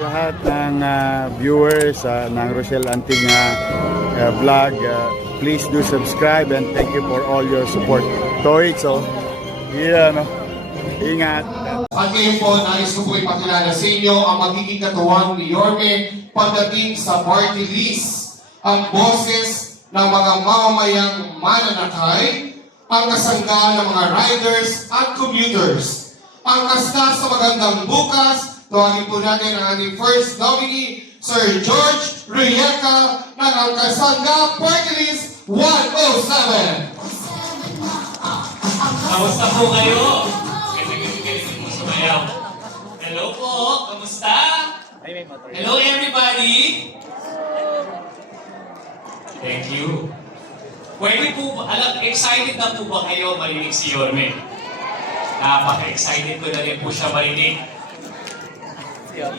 Lahat ng viewers ng Rochelle Antig vlog, please do subscribe and thank you for all your support. Toy, so, no? Ingat. At ngayon po, nais ko po ipakilala sa inyo ang magiging katuwang ni Yorme pagdating sa party list. Ang boses ng mga mamamayang mananakay, ang kasangga ng mga riders at commuters. Ang kasta sa magandang bukas, tuwagin po natin ang ating first nominee, Sir George Rieka ng ang kasangga party list 107. Kamusta po kayo? Galing mo sumayaw. Hello po, kamusta? Hello everybody! Thank you. Pwede po ba, excited na po ba kayo marinig si Yorme? Napaka-excited ko na rin po siya marinig.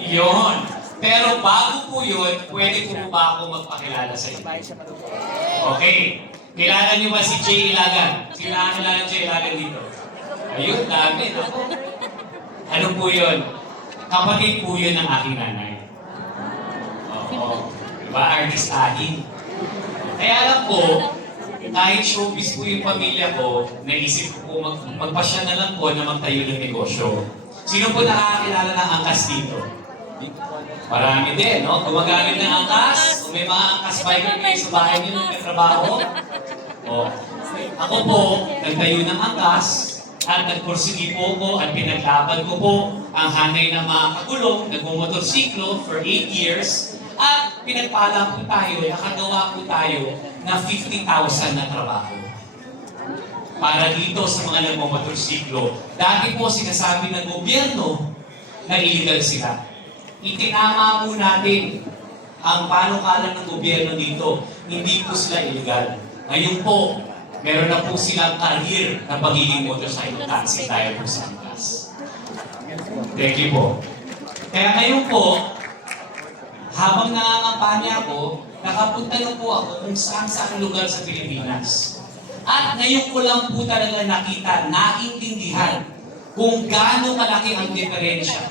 Yun. Pero bago po yun, pwede po ba ako magpakilala sa inyo? Okay. Kilala niyo ba si Jay Ilagan? Kilala Jay Ilagan dito? Ayun, dami. Ano po yun? Kapatid po yun ng aking nanay. Oo. Diba? Artistahin. Kaya alam ko, kahit showbiz po yung pamilya ko, naisip ko po magpasya na lang po na magtayo ng negosyo. Sino po nakakilala ng angkas dito? Marami din, no? Gumagamit ng angkas. Kung may mga angkas biker kayo sa bahay niyo, may trabaho. O, ako po, nagtayo ng angkas at nagpursigi po ko at pinaglaban ko po ang hanay ng mga kagulong, nagmumotorsiklo for 8 years at pinagpala po tayo, nakagawa po tayo na 50,000 na trabaho. Para dito sa mga nagmumotorsiklo. Dati po sinasabi ng gobyerno na illegal sila. Itinama po natin ang panukala ng gobyerno dito. Hindi po sila illegal. Ngayon po, meron na po silang career na pagiging motorcycle taxi tayo po sa angkas. Thank you po. Kaya ngayon po, habang nangangampanya ako, nakapunta na po ako kung saan lugar sa Pilipinas. At ngayon ko lang po talaga nakita, naintindihan kung gaano kalaki ang diferensya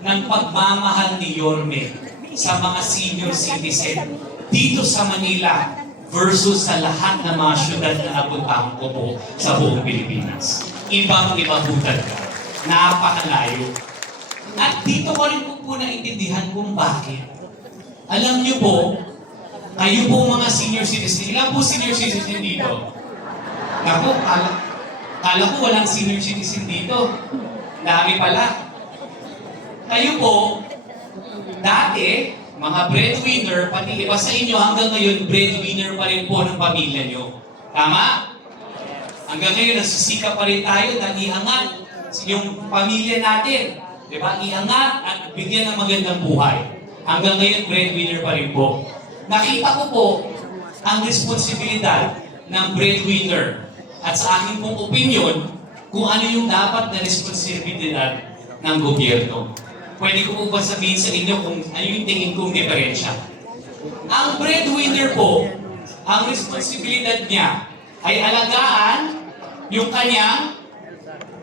ng pagmamahal ni Yorme sa mga senior citizen dito sa Manila versus sa lahat ng mga syudad na napuntahan ko po sa buong Pilipinas. Ibang-iba po talaga. Napakalayo. At dito ko rin po naintindihan kung bakit. Alam niyo po, kayo po mga senior citizen, ilan po senior citizen dito? Naku, kala ko walang senior citizen dito. Dami pala. Kayo po, dati, mga breadwinner, pati iba sa inyo, hanggang ngayon, breadwinner pa rin po ng pamilya nyo. Tama? Hanggang ngayon, nagsisikap pa rin tayo na iangat yung pamilya natin. Diba? Iangat at bigyan ng magandang buhay. Hanggang ngayon, breadwinner pa rin po. Nakita ko po ang responsibilidad ng breadwinner at sa aking pong opinion kung ano yung dapat na responsibilidad ng gobyerno. Pwede ko po ba sabihin sa inyo kung ano yung tingin kong diferensya? Ang breadwinner po, ang responsibilidad niya ay alagaan yung kanyang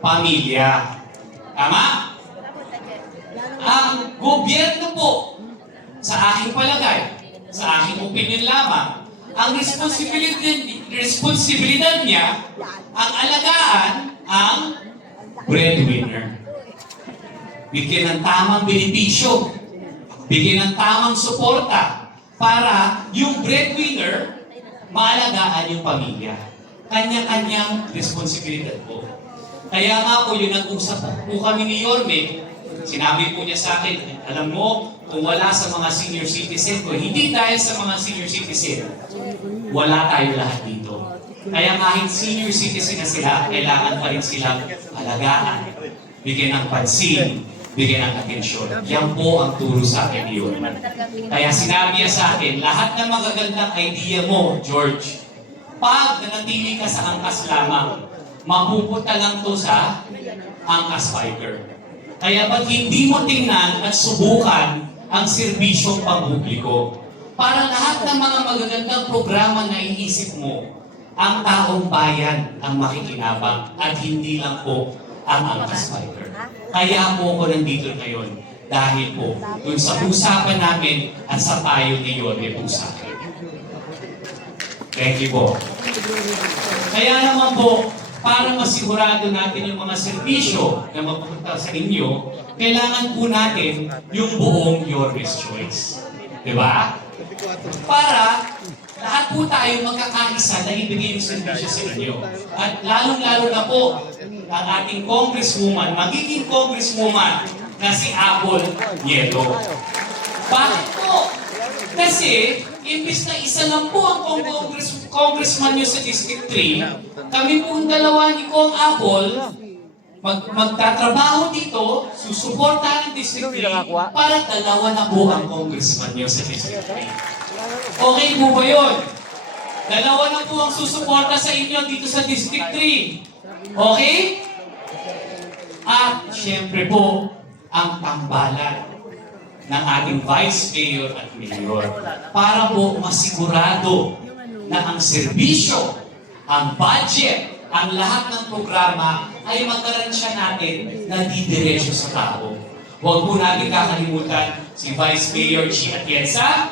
pamilya. Tama? Ang gobyerno po, sa aking palagay, sa aking opinion lamang, ang responsibilidad niya, ang alagaan, ang breadwinner. Bigyan ng tamang benepisyo, bigyan ng tamang suporta para yung breadwinner maalagaan yung pamilya. Kanya-kanyang responsibilidad po. Kaya nga po yun ang usap po kami ni Yorme. Sinabi po niya sa akin, alam mo, kung wala sa mga senior citizen, kung hindi dahil sa mga senior citizen, wala tayo lahat dito. Kaya kahit senior citizen na sila, kailangan pa rin silang alagaan, bigyan ng pansin, bigyan ng atensyon. Yan po ang turo sa akin yun. Kaya sinabi niya sa akin, lahat ng magagandang idea mo, George, pag nanatili ka sa angkas lamang, mapupunta lang to sa angkas biker. Kaya ba't hindi mo tingnan at subukan ang serbisyong pampubliko? Para lahat ng mga magagandang programa na iisip mo, ang taong bayan ang makikinabang at hindi lang po ang angkas biker. Kaya po ako nandito ngayon dahil po dun sa usapan namin at sa payo ni Yorme po sa akin. Thank you po. Kaya naman po, para masigurado natin yung mga serbisyo na mapupunta sa inyo, kailangan po natin yung buong Yorme's Choice. Diba? Para lahat po tayo magkakaisa na ibigay yung serbisyo sa inyo. At lalong-lalo na po, ang ating congresswoman, magiging congresswoman na si Apple Nieto. Bakit po? Kasi, imbis na isa lang po ang congressman nyo sa District 3, kami pong dalawa ni Kong Apple, magtatrabaho dito, susuportahan ng District 3 para dalawa na po ang congressman nyo sa District 3. Okay po ba yun? Dalawa na po ang susuporta sa inyo dito sa District 3. Okay? At syempre po, ang tambalan ng ating Vice Mayor at Mayor para po masigurado na ang serbisyo, ang budget, ang lahat ng programa ay magkaransya natin na didiretso sa tao. Huwag po natin kakalimutan si Vice Mayor Chi Atienza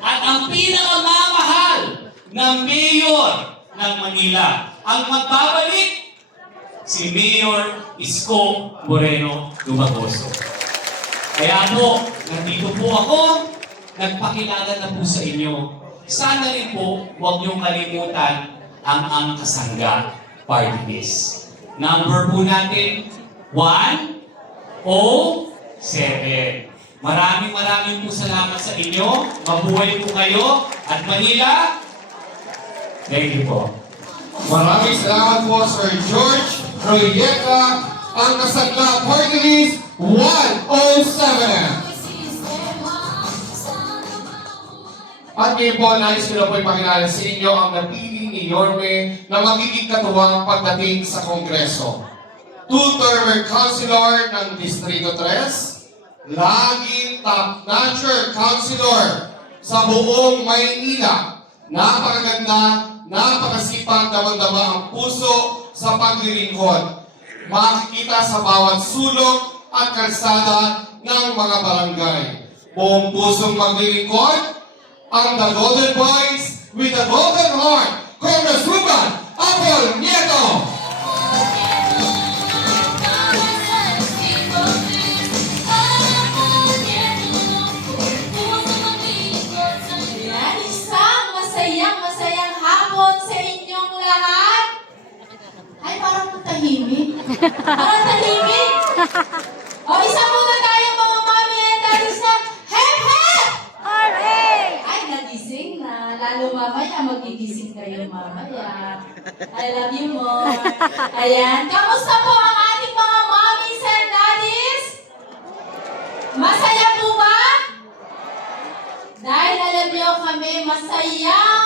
at ang pinakamamahal na Mayor ng Manila. Ang magbabalik, si Mayor Isko Moreno Dumagoso. Kaya po, nandito po ako, nagpakilala na po sa inyo. Sana rin po, huwag niyong kalimutan ang Kasangga Party List. Number po natin, 107. Maraming po salamat sa inyo. Mabuhay po kayo. At Manila, thank you po. Maraming salamat po, Sir George Royeta, ang Kasangga Party List 107. At ngayon po, nais ko na po ipakilala sa inyo ang napili ni Yorme na magiging katuwang pagdating sa Kongreso. Two-termer councilor ng Distrito 3, laging top-notcher councilor sa buong Maynila. Napakaganda, napakasipag, damang-dama ang puso sa paglilingkod. Makikita sa bawat sulok at kalsada ng mga barangay. Buong pusong maglilingkod, ang The Golden Boys with the Golden Heart, Congresswoman Apple Nieto. Yan, isang masayang hapon sa inyong lahat. Ay, parang tahimik. Parang tahimik. O, isa muna tayo mga mami and daddy sa hep hep! Hooray! Ay, nagising na. Lalo mamaya, magigising kayo mamaya. I love you more. Ayan, kamusta po ang ating mga mommies and daddies? Masaya po ba? Dahil alam niyo kami, masaya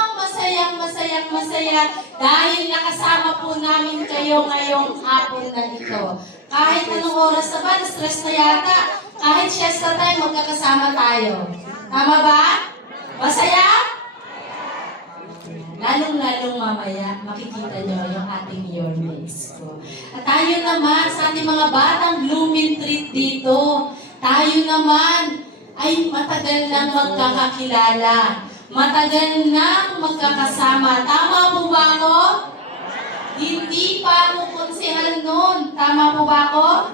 dahil nakasama po namin kayo ngayong hapon na ito. Kahit anong oras na ba, stress na yata, kahit siesta time, magkakasama tayo. Tama ba? Masaya? Lalong-lalong mamaya, makikita nyo yung ating Yormes ko. At tayo naman, sa ating mga batang blooming treat dito, tayo naman ay matagal nang magkakakilala. Matagal nang magkakasama. Tama po ba ako? Hindi pa ako konsehal noon. Tama po ba ako?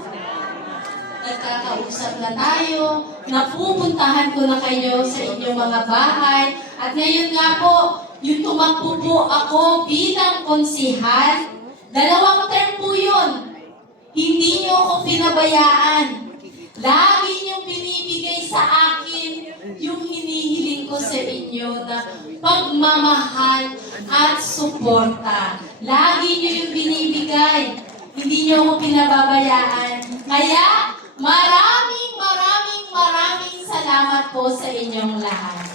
Nagkakausap na tayo. Napupuntahan ko na kayo sa inyong mga bahay. At ngayon nga po, yung tumakbo po ako bilang konsehal. 2 term po yun. Hindi niyo ako pinabayaan. Lagi niyong binibigay sa akin yung hinihiling ko sa inyo na pagmamahal at suporta. Lagi niyo yung binibigay. Hindi niyo ako pinababayaan. Kaya, maraming salamat po sa inyong lahat.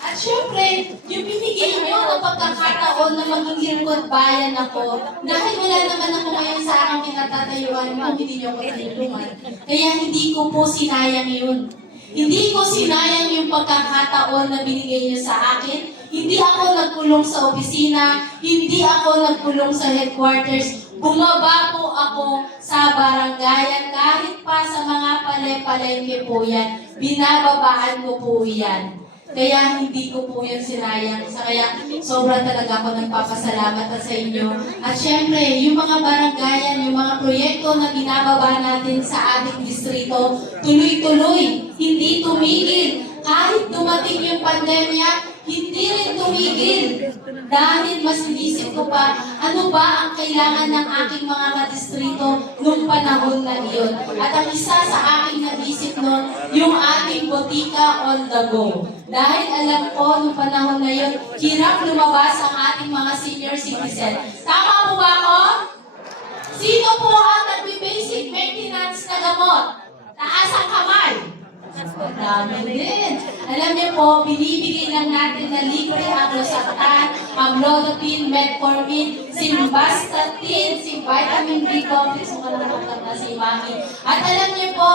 At syempre, yung binigay niyo ng pagkakataon na maging lingkod bayan ako, dahil wala naman ako ngayon sa aking kinatatayuan kung hindi niyo ako tinulungan. Kaya hindi ko po sinayang yun. Hindi ko sinayang yung pagkakataon na binigay niyo sa akin. Hindi ako nagkulong sa opisina, hindi ako nagkulong sa headquarters. bumaba po ako sa barangayan, kahit pa sa mga palengke po yan, binababaan ko po yan. Kaya hindi ko po yun sinayang. Kaya sobra talaga ako nagpapasalamat sa inyo. At syempre, yung mga barangayan, yung mga proyekto na binababa natin sa ating distrito, tuloy-tuloy, hindi tumigil. Kahit dumating yung pandemya, hindi rin tumigil. Dahil mas inisip ko pa, ano ba ang kailangan ng aking mga kadistrito nung panahon na iyon. At ang isa sa aking naisip nun, yung ating botika on the go. Dahil alam ko, nung panahon na yun, hirap lumabas ang ating mga senior citizen. Tama po ba ako? Sino po ang nagbe-basic maintenance na gamot? Taas ang kamay. Dami din. Alam niyo po, binibigay lang natin na libre ang losartan, amlodipine, metformin, simvastatin, si vitamin B complex, kung nakakot na si Mami. At alam niyo po,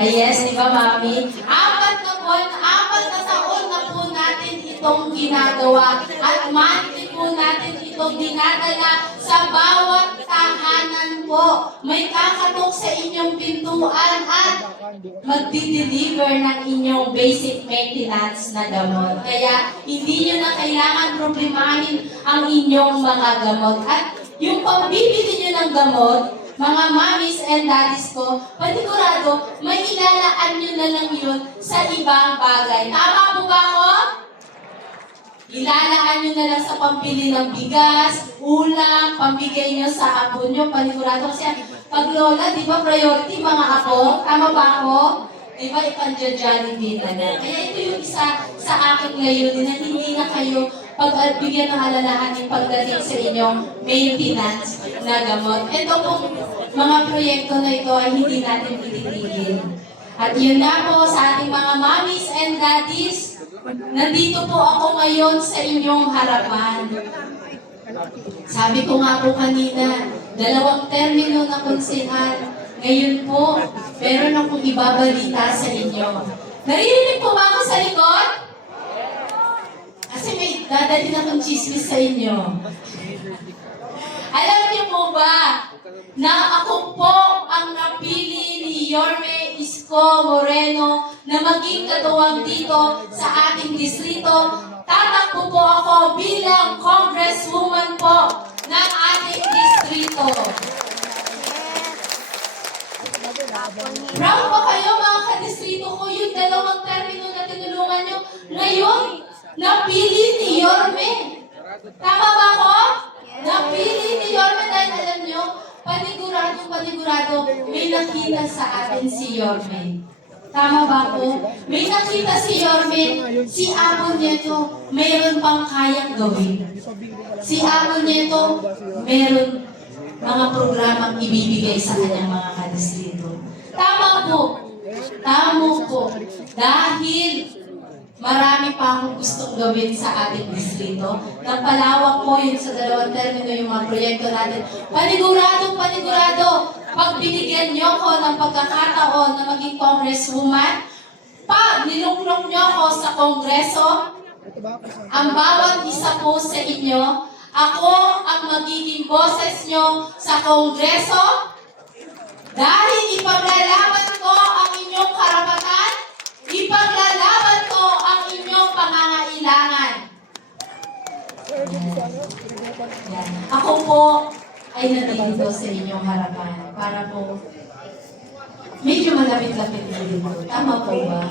yes, di ba Mami? 4 na taon na po natin itong ginagawa at monthly po natin itong dinadala sa bawat tahanan po. May kakatok sa inyong pintuan at magdi-deliver ng inyong basic maintenance na gamot. Kaya hindi nyo na kailangan problemahin ang inyong mga gamot. At yung pambibili nyo ng gamot, mga mommies and daddies ko, panigurado, may ilalaan nyo na lang yun sa ibang bagay. Tama po ba ako? Ilalaan nyo na lang sa pambili ng bigas, ulam, pambigay nyo sa apo nyo, panigurado. Kasi pag lola, di ba priority mga apo? Tama ba ako? Di ba ipandiyan-Jollibee na na? Kaya ito yung isa sa aking layunin na hindi na kayo pagbigyan ng alalahanin pagdating sa inyong maintenance na gamot. Ito pong mga proyekto na ito ay hindi natin ititigil. At yun na po sa ating mga mommies and daddies, nandito po ako ngayon sa inyong harapan. Sabi ko nga po kanina, 2 termino na konsehal. Ngayon po, meron akong ibabalita sa inyo. Naririnig po ba ako sa likod? Kasi may dadalhin akong chismis sa inyo. Alam niyo po ba na ako po ang napili ni Yorme Isko Moreno na maging katuwang dito sa ating distrito? Tatakbo po ako bilang congresswoman po ng ating distrito. Proud ba kayo mga kadistrito ko? Yung 2 termino na tinulungan nyo ngayon, napili ni Yorme. Tama ba ako? Napili ni Yorme dahil alam nyo, panigurado, may nakita sa atin si Yorme. Tama ba ako? May nakita si Yorme, si Amo Nieto, mayroon pang kayang gawin. Si Amo Nieto, mayroon mga programang ibibigay sa kanyang mga kadistrito. Tama po. Tamo po. Dahil marami pa akong gustong gawin sa ating distrito. Nagpalawak po yun sa 2 termino yung mga proyekto natin. Panigurado, pag binigyan nyo ko ng pagkakataon na maging congresswoman, pag nilunglong nyo ko sa kongreso, ang bawat isa po sa inyo, ako ang magiging boses nyo sa kongreso dahil ipaglalaban ko ang inyong karapatan, ipaglalaban ko ang inyong pangangailangan. Yan. Ako po ay nandito sa inyong harapan para po medyo malapit-lapit na dito. Tama po ba?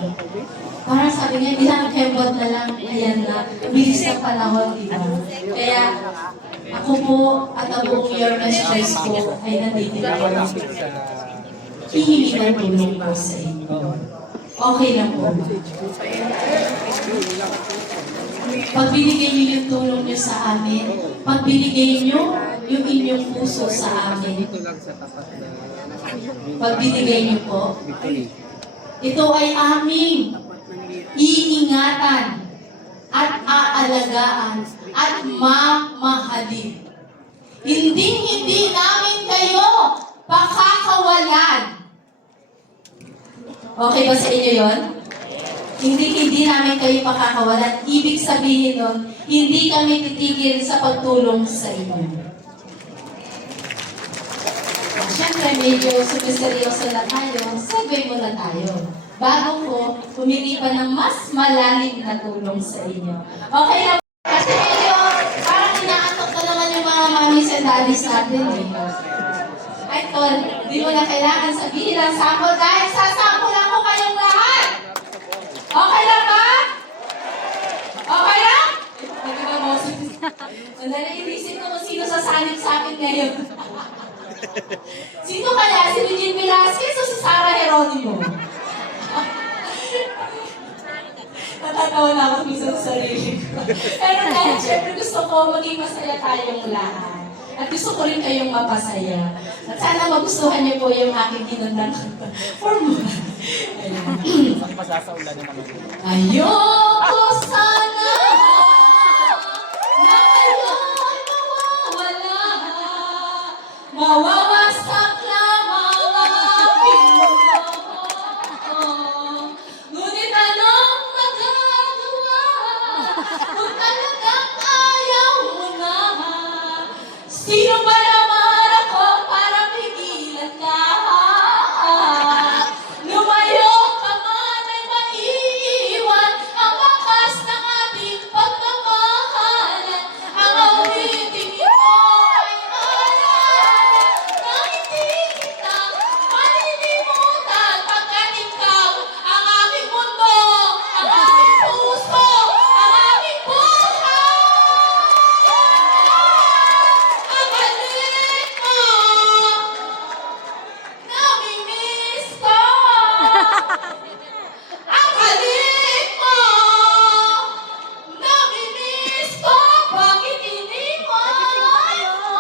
Parang sabi niya, bilang kembot na lang, ayan na, bilis ng panahon, di ba? Kaya ako po at ang buong Yorme Choice po ay nandito na hihingi ng tulong po sa inyo. Okay lang po ba? Pag binigay niyo yung tulong niyo sa amin, pag binigay niyo yung inyong puso sa amin, pag binigay niyo po, ito ay aming iingatan at aalagaan at mamahalin. Hindi namin kayo pakakawalan. Okay ba sa inyo yon? Hindi namin kayo pakakawalan. Ibig sabihin nun, hindi kami titigil sa pagtulong sa inyo. syempre medyo sumiseryoso na tayo, segue muna tayo. Bago ko humingi pa ng mas malalim na tulong sa inyo. Okay na ba? Kasi medyo parang inaantok na naman yung mga mamis and daddies natin eh. Ay, tol, di mo na kailangan sabihin ang sample dahil sasampulan ko kayong lahat. Okay lang ba? Okay lang? Pwede ba mo? Naiisip ko kung sino sasanib sa akin ngayon. Sino kaya? Si Regine Velasquez o si Sarah Geronimo? Natatawa na ako minsan sa sarili ko. Pero dahil syempre gusto ko maging masaya tayong lahat. At gusto ko rin kayong mapasaya. At sana magustuhan niyo po yung aking tinundang formula. Ayoko sana na kayo'y mawawala. Mawawasak lamang ang aking mundo. Ngunit anong magagawa kung talagang ayaw mo na? Sino ba naman ako para pigilan ka? Lumayo ka man ay maiiwan ang wakas ng ating pagmamahalan. Ang awiting ito ay alaala na hindi kita malilimutan pagkat ikaw ang aking mundo, ang aking puso, ang aking buhay. Ang halik mo, namimiss ko. Ang halik mo, namimiss ko. Bakit iniwan mo ako?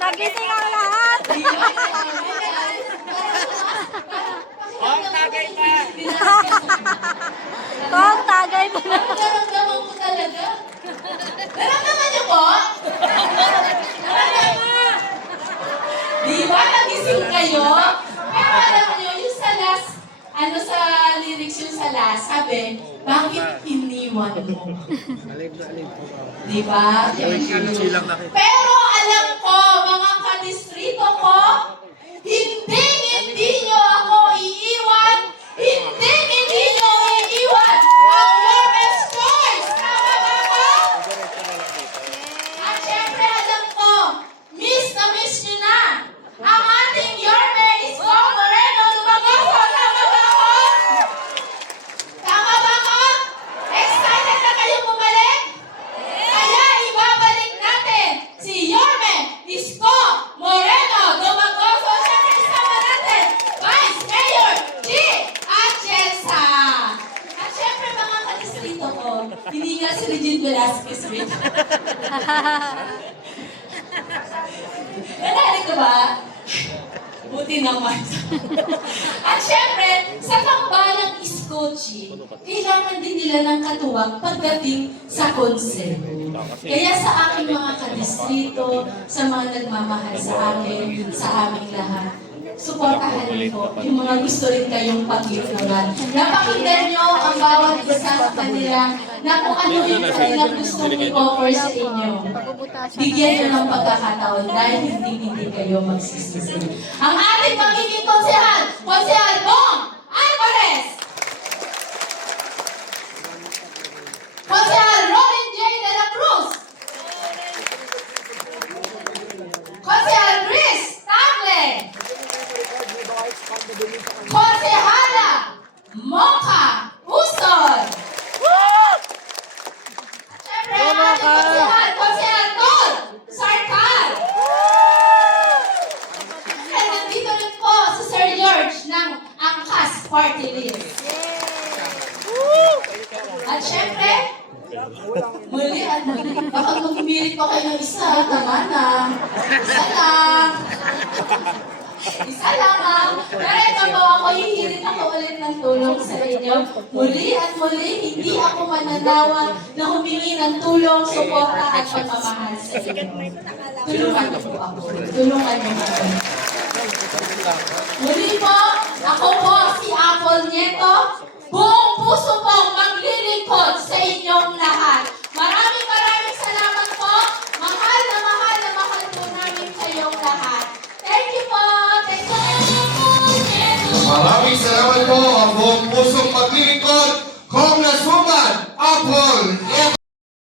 Nagising ang lahat. Kong, tagay pa na. Naramdaman ko talaga. Naramdaman niyo po? Naramdaman. Di ba nagising kayo? Pero alam niyo, yung sa last, sa lyrics yung sa last, sabi, bakit iniwan mo? Di ba? Pero alam ko, mga kadistrito ko, hindi niyo ako iiwan. Hindi niyo iiwan ang your best choice. Tama ba ako? At syempre alam ko, miss na miss niyo na ang ating Yorme Isko Moreno Lumagoso. Tama ba ako? Tama ba ako? Excited na kayo bumalik? Kaya ibabalik natin si Yorme Isko Moreno Lumagoso. Siyempre isama natin, Vice Mayor G. Atienza. At syempre mga kadistrito ko, hindi nga si Regine Velasquez with. Nalala ko ba? Buti naman. At syempre, sa tambalang iskochi, kailangan din nila ng katuwang pagdating sa konsero. Kaya sa aking mga kadistrito, sa mga nagmamahal sa akin, sa aming lahat, suportahan niyo yung mga gusto rin kayong pag-ipunan. Napakinggan niyo ang bawat isa sa kanila na kung ano yung kanilang gustong i-offer sa inyo. Bigyan niyo ng pagkakataon dahil hindi kayo magsisisi. Ang ating magiging konsehal, Konsehal Bong Alvarez! Konsehal Robin J. De La Cruz! Konsehal Chris Tagle! Konsehala Mocha Usod! Siyempre, ang ating konsehal Tol Sarkal! At nandito rin po si Sir George ng Angkas Party List. At syempre, muli at muli, baka mag-imirit pa kayo ng isa, tama na. Isa lang. Isa lang ha. Pero ito po ako, hihirit ako ulit ng tulong sa inyo. Muli at muli, hindi ako mananawa na humingi ng tulong, suporta at pagmamahal sa inyo. Tulungan niyo po ako. Tulungan niyo ako. Muli po, ako po si Apple Nieto. Buong puso pong maglilingkod sa inyong lahat. Maraming Maraming salamat po. Ang buong pusong maglilingkod